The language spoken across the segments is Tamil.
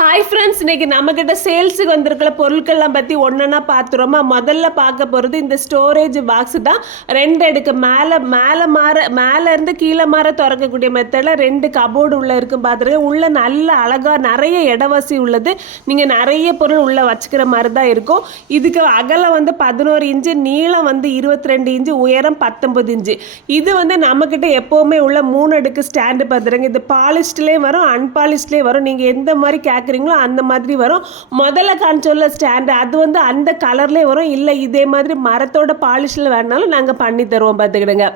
ஹாய் ஃப்ரெண்ட்ஸ் இன்னைக்கு நம்மக்கிட்ட சேல்ஸுக்கு வந்திருக்கிற பொருட்கள்லாம் பற்றி ஒன்றா பார்த்துருமா முதல்ல பார்க்க போகிறது இந்த ஸ்டோரேஜ் பாக்ஸ் தான். ரெண்டு அடுக்கு மேலே மேலே மாற மேலே இருந்து கீழே மாற திறக்கக்கூடிய மெத்தடில் ரெண்டு கபோர்டு உள்ளே இருக்கும் பார்த்துருக்கேன் உள்ளே நல்ல அழகாக நிறைய இடவசி உள்ளது. நீங்கள் நிறைய பொருள் உள்ளே வச்சுக்கிற மாதிரி தான் இருக்கும். இதுக்கு அகலம் வந்து பதினோரு இன்ச்சு நீளம் வந்து இருபத்தி ரெண்டு இன்ச்சு உயரம் பத்தொம்பது இன்ச்சு. இது வந்து நம்மக்கிட்ட எப்போவுமே உள்ள மூணு அடுக்கு ஸ்டாண்டு பார்த்துருங்க இது பாலிஸ்ட்லேயும் வரும் அன்பாலிஸ்ட்லேயும் வரும். நீங்கள் எந்த மாதிரி கேட்குறீங்களோ அந்த மாதிரி வரும். முதல்ல காமிச்சோல்ல ஸ்டாண்டு அது வந்து அந்த கலர்லேயே வரும். இல்லை இதே மாதிரி மரத்தோட பாலிஷில் வேணாலும் நாங்கள் பண்ணி தருவோம் பார்த்துக்கிடுங்க.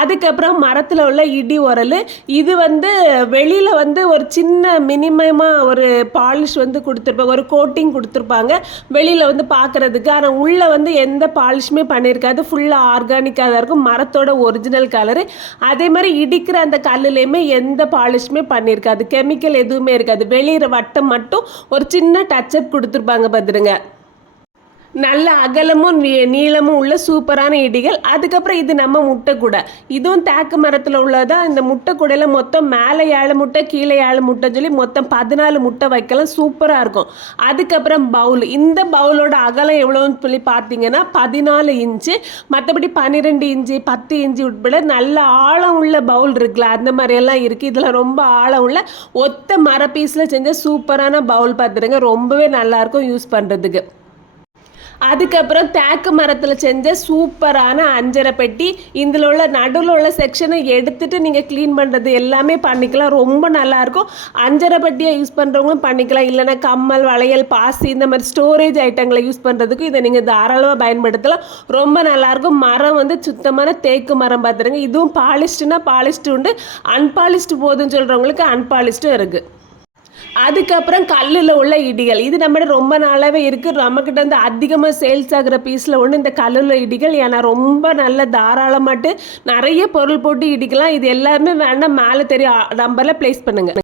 அதுக்கப்புறம் மரத்தில் உள்ள இடி உரல் இது வந்து வெளியில் வந்து ஒரு சின்ன மினிமமாக ஒரு பாலிஷ் வந்து கொடுத்துருப்பாங்க. ஒரு கோட்டிங் கொடுத்துருப்பாங்க. வெளியில் வந்து பார்க்குறதுக்கு. ஆனால் உள்ளே வந்து எந்த பாலிஷுமே பண்ணியிருக்காது. ஃபுல்லாக ஆர்கானிக்காக தான் இருக்கும். மரத்தோட ஒரிஜினல் கலரு அதே மாதிரி இடிக்கிற அந்த கல்லுலேயுமே எந்த பாலிஷுமே பண்ணியிருக்காது. கெமிக்கல் எதுவுமே இருக்காது. வெளியிற வட்டம் மட்டும் ஒரு சின்ன டச்சப் கொடுத்துருப்பாங்க பார்த்துருங்க. நல்ல அகலமும் நீ- நீளமும் உள்ள சூப்பரான இடிகள். அதுக்கப்புறம் இது நம்ம முட்டைக்கூடை. இதுவும் தேக்கு மரத்தில் உள்ளதா? இந்த முட்டைக்கூடையில் மொத்தம் மேலே ஏழு முட்டை கீழே ஏழு முட்டை சொல்லி மொத்தம் பதினாலு முட்டை வைக்கலாம். சூப்பராக இருக்கும். அதுக்கப்புறம் பவுல். இந்த பவுலோட அகலம் எவ்வளோன்னு சொல்லி பார்த்தீங்கன்னா பதினாலு இன்ச்சு. மற்றபடி பன்னிரெண்டு இன்ச்சு பத்து இன்ச்சு உட்பட நல்ல ஆழம் உள்ள பவுல் இருக்குல்ல அந்த மாதிரியெல்லாம் இருக்குது இதில் ரொம்ப ஆழம் உள்ள ஒத்த மர பீஸில் செஞ்ச சூப்பரான பவுல் பார்த்துருங்க. ரொம்பவே நல்லாயிருக்கும் யூஸ் பண்ணுறதுக்கு அதுக்கப்புறம் தேக்கு மரத்தில் செஞ்ச சூப்பரான அஞ்சரை பெட்டி. இதில் உள்ள நடுவில் உள்ள செக்ஷனை எடுத்துட்டு நீங்கள் க்ளீன் பண்ணுறது எல்லாமே பண்ணிக்கலாம். ரொம்ப நல்லாயிருக்கும் அஞ்சரை பெட்டியை யூஸ் பண்ணுறவங்களும் பண்ணிக்கலாம். இல்லைன்னா கம்மல் வளையல் பாசி இந்த மாதிரி ஸ்டோரேஜ் ஐட்டங்களை யூஸ் பண்ணுறதுக்கும் இதை நீங்கள் தாராளமாக பயன்படுத்தலாம். ரொம்ப நல்லாயிருக்கும் மரம் வந்து சுத்தமான தேக்கு மரம் பார்த்துருங்க. இதுவும் பாலிஸ்டுனா பாலிஸ்டு உண்டு. அன்பாலிஸ்டு போதுன்னு சொல்கிறவங்களுக்கு அன்பாலிஸ்டும் இருக்குது அதுக்கப்புறம் கல்லில் உள்ள இடிகள். இது நம்மகிட்ட ரொம்ப நாளாகவே இருக்குது நம்மக்கிட்ட வந்து அதிகமாக சேல்ஸ் ஆகிற பீஸில் ஒன்று இந்த கல்லில் இடிகள். ஏன்னா ரொம்ப நல்ல தாராளமாட்டு நிறைய பொருள் போட்டு இடிக்கலாம். இது எல்லாமே வேணால் மேலே தெரிய நம்பரில் ப்ளேஸ் பண்ணுங்கள்